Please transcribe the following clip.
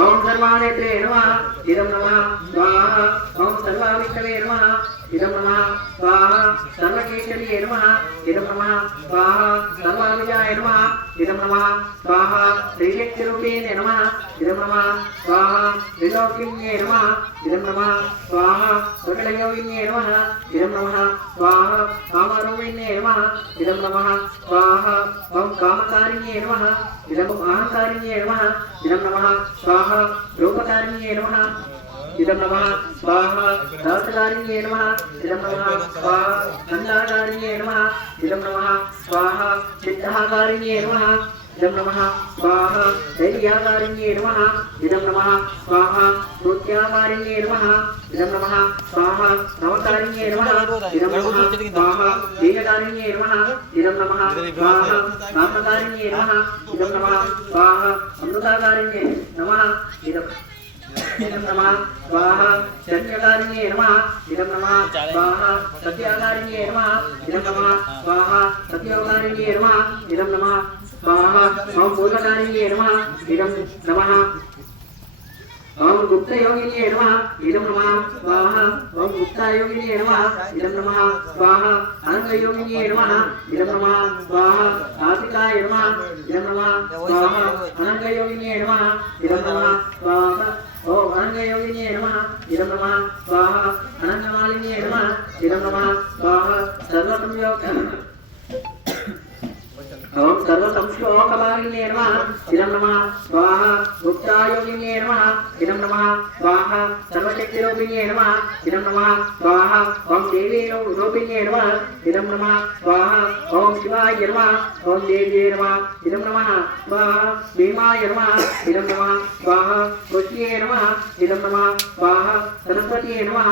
ओम सर्वानेत्रे नमः इदं नमः स्वाहा ओम सर्वाविष्णवे नमः इदं नमः स्वाहा सर्वकेशवे नमः इदं नमः स्वाहा सर्वानुजाय नमः इदं नमः स्वाहा त्रिशक्तिरूपिणे नमः इदं नमः स्वाहा त्रिलोकिन्ये नमः इदं नमः स्वाहा सकलयोगिन्ये नमः इदं नमः स्वाहा कामरूपिण्ये नमः इदं नमः स्वाहा ओम कामकारिण्ये नमः इदं अहंकारिण्ये नमः इदं नमः स्वाहा रूपकारिण्ये नमः इदं नमः स्वाहा दासकारिण्ये नमः इदं नमः स्वाहा गन्धाकारिण्ये नमः इदं नमः स्वाहा सिद्धाकारिण्ये नमः इदं नमः स्वाहा दैर्याकारिण्ये नमः इदं नमः स्वाहा स्तुत्याकारिण्ये नमः इदं नमः स्वाहा नवकारिण्ये नमः इदं नमः स्वाहा दीर्घकारिण्ये नमः इदं नमः स्वाहा नामकारिण्ये नमः इदं नमः स्वाहा अमृताकारिण्ये नमः इदं नमः स्वाहा शल्यकारिण्ये नमः इदं नमः स्वाहा सत्याकारिण्ये नमः इदं नमः स्वाहा सत्योकारिण्ये नमः इदं नमः स्वाहा ओम भूतकारिण्ये नमः इदं नमः ओम गुप्तयोगिन्ये नमः इदं नमः स्वाहा ओम गुप्तायोगिन्ये नमः इदं नमः स्वाहा अनन्तयोगिन्ये नमः इदं नमः स्वाहा आसिकाय नमः इदं नमः स्वाहा अनन्तयोगिन्ये नमः इदं नमः स्वाहा ओम अनन्तयोगिन्ये नमः इदं नमः स्वाहा अनन्तमालिन्ये नमः इदं नमः स्वाहा सर्वसंयोग ओम सर्वसंश्लोकमालिन्ये नमः इदं नमः स्वाहा गुप्तायोगिन्ये नमः इदं नमः स्वाहा सर्वशक्तिरूपिण्ये नमः इदं नमः स्वाहा ओम देवीरूपिण्ये नमः इदं नमः स्वाहा ओम शिवाय नमः ओम देव्यै नमः इदं नमः स्वाहा भीमाय नमः इदं नमः स्वाहा कुष्ये नमः इदं नमः स्वाहा सरस्वत्यै नमः